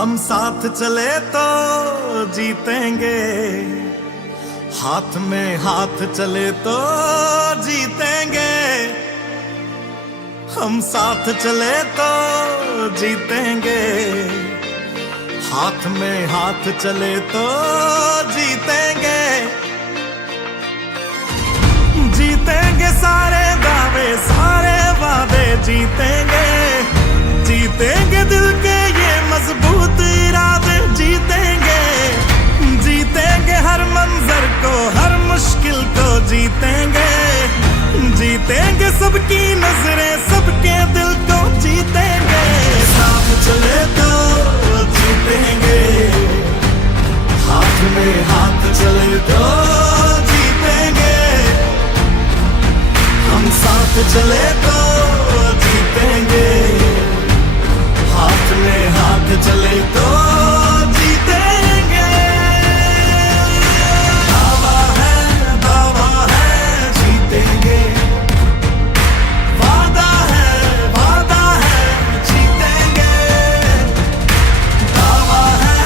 हम साथ चले तो जीतेंगे, हाथ में हाथ चले तो जीतेंगे। हम साथ चले तो जीतेंगे, हाथ में हाथ चले तो जीतेंगे। जीतेंगे सारे दावे सारे वादे जीतेंगे, जीतेंगे दिल के ये मजबूत इरादे जीतेंगे। जीतेंगे हर मंजर को हर मुश्किल को जीतेंगे, जीतेंगे सबकी नजरें सबके दिल को जीतेंगे। साथ चले तो जीतेंगे, हाथ में हाथ चले तो जीतेंगे। हम साथ चले तो जीतेंगे, हाथ में हाथ चले तो जीतेंगे। दावा है जीतेंगे, वादा है जीतेंगे। दावा है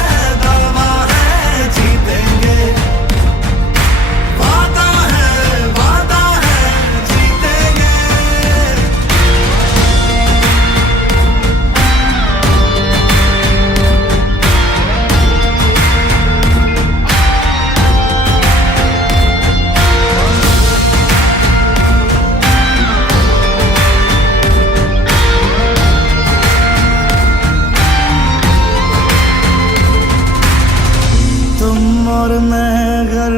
जीतेंगे, वादा है जीतेंगे। तुम और मैं अगर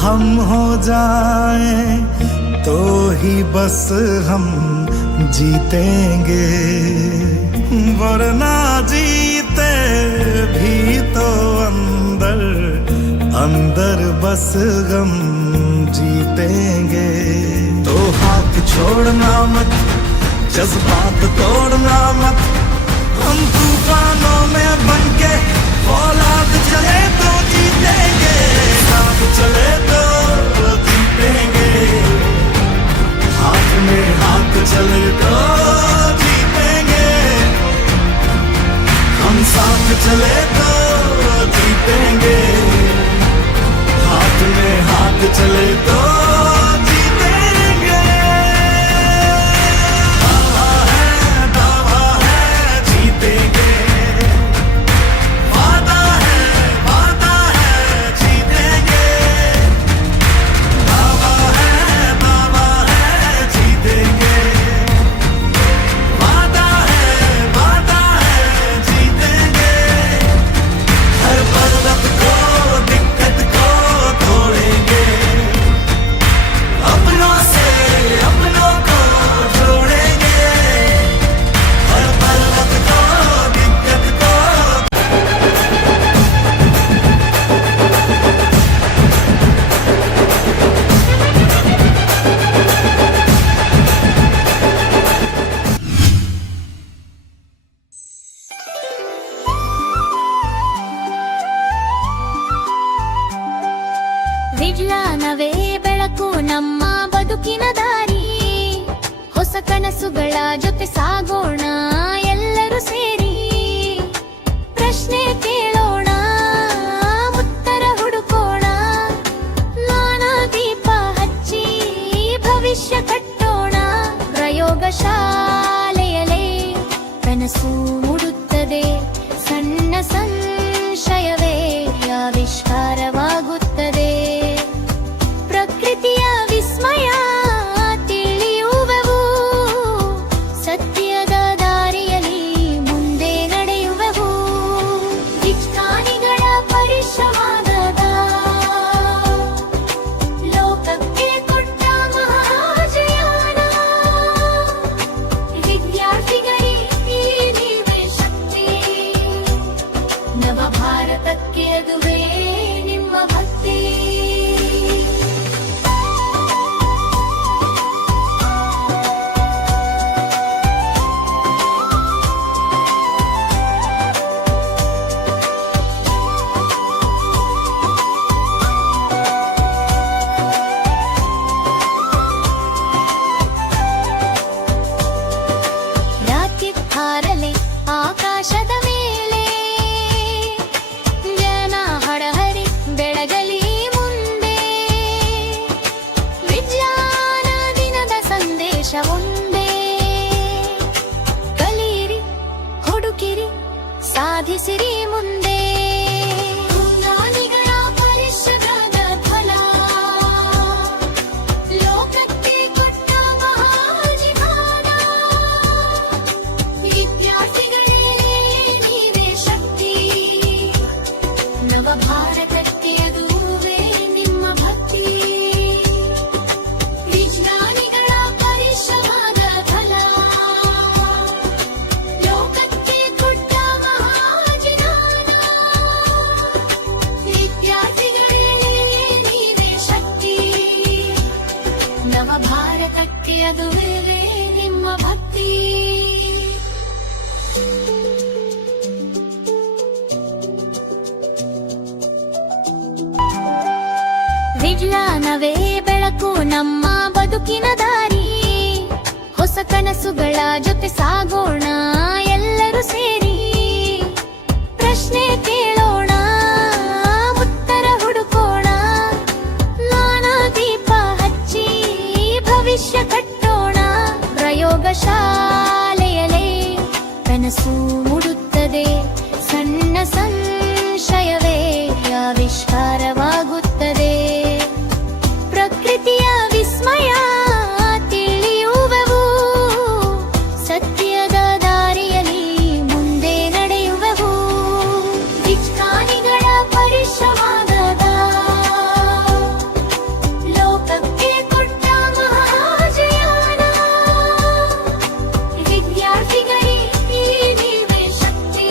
हम हो जाएं तो ही बस हम जीतेंगे, वरना जीते भी तो अंदर अंदर बस गम जीतेंगे। तो हाथ छोड़ना मत, जज्बात तोड़ना मत, हम तूफानों में बनके औलाद चले तो जीतेंगे। साथ चले तो जीतेंगे, हाथ में हाथ चले तो जीतेंगे। हम साथ चले तो जीतेंगे, हाथ में हाथ चले तो जीतेंगे। दावा है जीतेंगे, वादा है जीतेंगे। दावा है जीतेंगे, वादा है जीतेंगे। हर पर्वत को दिक्कत को तोड़ेंगे, अपनों से अपनों को जोड़ेंगे। हर पर्वत को दिक्कत को ವಿಜ್ಞಾನವೇ ಬೆಳಕು ನಮ್ಮ ಬದುಕಿನ ದಾರಿ, ಹೊಸ ಕನಸುಗಳ ಜೊತೆ ಸಾಗೋಣ ಎಲ್ಲರೂ ಸೇರಿ. ಪ್ರಶ್ನೆ ಕೇಳೋಣ ಉತ್ತರ ಹುಡುಕೋಣ, ಜ್ಞಾನ ದೀಪ ಹಚ್ಚಿ ಭವಿಷ್ಯ ಕಟ್ಟೋಣ. ಪ್ರಯೋಗ ಶಾಲೆಯಲೇ ಕನಸು ಮೂಡುತ್ತದೆ, ಸಣ್ಣ ಸಂಶಯವೇ ಆವಿಷ್ಕಾರವಾಗುತ್ತದೆ. ಪ್ರಕೃತಿಯ ವಿಸ್ಮಯ ತಿಳಿಯುವೆವು, ಸತ್ಯದ ದಾರಿಯಲ್ಲಿ ಮುಂದೆ ನಡೆಯುವೆವು. ವಿಜ್ಞಾನಿಗಳ ಪರಿಶ್ರಮದ ಲೋಕಕ್ಕೆ ಕೊಟ್ಟ ಮಹಾಜಯಾನ, ವಿದ್ಯಾರ್ಥಿಗಳಿಗೆ ನೀವೇ ಶಕ್ತಿ, ನವ ಭಾರತಕ್ಕೆ ಅದುವೇ ನಿಮ್ಮ ಭಕ್ತಿ. ಒಂದೇ. ಕಲಿಯಿರಿ, ಹುಡುಕಿರಿ, ಸಾಧಿಸಿರಿ ಮುಂದೆ. ಜ್ಞಾನಿಗಳ ಪರಿಶ್ರಮದ ಫಲ ಲೋಕಕ್ಕೆ ಕೊಟ್ಟ ಮಹಾಜೀವನ. ವಿದ್ಯಾರ್ಥಿಗಳೇ ನೀವೇ ಶಕ್ತಿ, ನವ ಭಾರತಕ್ಕೆ ಅದುವೇ ನಿಮ್ಮ ಭಕ್ತಿ. ವಿಜ್ಞಾನಿಗಳ ಪರಿಶ್ರಮದ ಫಲ ಲೋಕಕ್ಕೆ ಕೊಟ್ಟ ಮಹಾಜೀವನ. ವಿದ್ಯಾರ್ಥಿಗಳೇ ನೀವೇ ಶಕ್ತಿ, ನವ ಭಾರತಕ್ಕೆ ಅದುವೇ ನಿಮ್ಮ ಭಕ್ತಿ. ವಿಜ್ಞಾನವೇ ಬೆಳಕು ನಮ್ಮ ಬದುಕಿನ ದಾರಿ. ಹೊಸ ಕನಸುಗಳ ಜೊತೆ ಸಾಗೋಣ ಎಲ್ಲರೂ ಸೇರಿ. ಪ್ರಶ್ನೆ ಕೇಳೋಣ, ಉತ್ತರ ಹುಡುಕೋಣ. ನಾನಾ ದೀಪ ಹಚ್ಚಿ ಭವಿಷ್ಯ ಕಟ್ಟೋಣ. ಪ್ರಯೋಗಶಾಲೆಯಲೇ ಕನಸು ಮೂಡುತ್ತದೆ. ಸಣ್ಣ ಸಂಶಯವೇ ಆವಿಷ್ಕಾರವಾಗುತ್ತದೆ. ಪ್ರಕೃತಿಯ ವಿಸ್ಮಯ ತಿಳಿಯುವೆವು. ಸತ್ಯದ ದಾರಿಯಲ್ಲಿ ಮುಂದೆ ನಡೆಯುವೆವು. ವಿಜ್ಞಾನಿಗಳ ಪರಿಶ್ರಮದ ಲೋಕಕ್ಕೆ ಕೊಟ್ಟ ಮಹಾಜಯಾನ. ವಿದ್ಯಾರ್ಥಿಗಳೇ ನೀವೇ ಶಕ್ತಿ,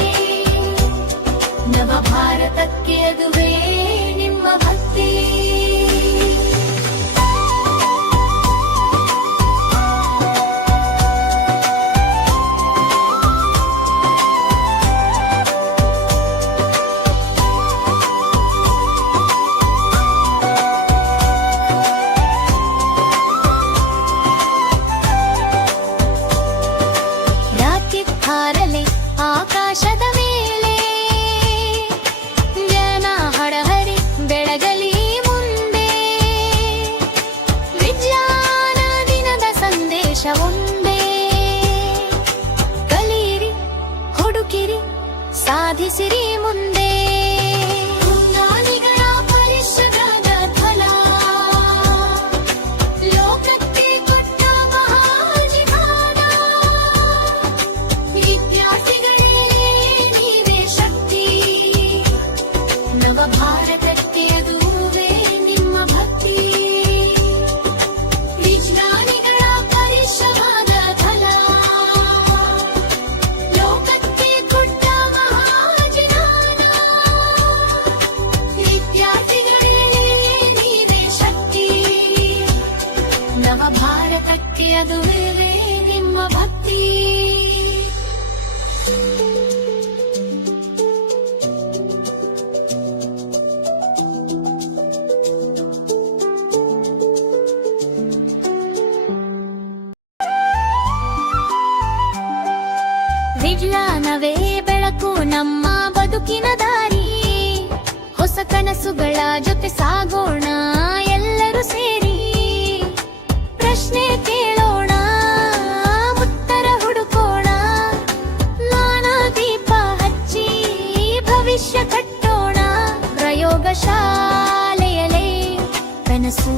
ನವ ಭಾರತಕ್ಕೆ ಅದುವೇ ನಿಮ್ಮ ಭಕ್ತಿ. ರಾಕೆಟ್ ಹಾರಲಿ ಆಕಾಶದ ಮೇಲೆ. ಜನ ಹಡಹರಿ ಬೆಳಗಲಿ ಮುಂದೆ. ವಿಜ್ಞಾನ ದಿನದ ಸಂದೇಶ ಒಂದೇ. ಕಲಿಯಿರಿ, ಹುಡುಕಿರಿ, ಸಾಧಿಸಿರಿ ಮುಂದೆ. ಜ್ಞಾನಿಗಳ ಪರಿಶ್ರಮದ ಫಲ ಲೋಕಕ್ಕೆ ಕೊಟ್ಟ ಮಹಾಜೀವನ. ವಿದ್ಯಾರ್ಥಿಗಳೇ ನೀವೇ ಶಕ್ತಿ, ನವ ಭಾರತಕ್ಕೆ ಅದುವೇ ನಿಮ್ಮ ಭಕ್ತಿ. ವಿಜ್ಞಾನಿಗಳ ಪರಿಶ್ರಮದ ಫಲ ಲೋಕಕ್ಕೆ ಕೊಟ್ಟ ಮಹಾಜೀವನ. ವಿದ್ಯಾರ್ಥಿಗಳೇ ನೀವೇ ಶಕ್ತಿ, ನವ ಭಾರತಕ್ಕೆ ಅದುವೇ ನಿಮ್ಮ ಭಕ್ತಿ. ವಿಜ್ಞಾನವೇ ಬೆಳಕು ನಮ್ಮ ಬದುಕಿನ ದಾರಿ. ಹೊಸ ಕನಸುಗಳ ಜೊತೆ ಸಾಗೋಣ ಎಲ್ಲರೂ ಸೇರಿ. ಪ್ರಶ್ನೆ ಕೇಳೋಣ, ಉತ್ತರ ಹುಡುಕೋಣ. ನಾನಾ ದೀಪ ಹಚ್ಚಿ ಭವಿಷ್ಯ ಕಟ್ಟೋಣ. ಪ್ರಯೋಗಶಾಲೆಯಲೇ ಕನಸು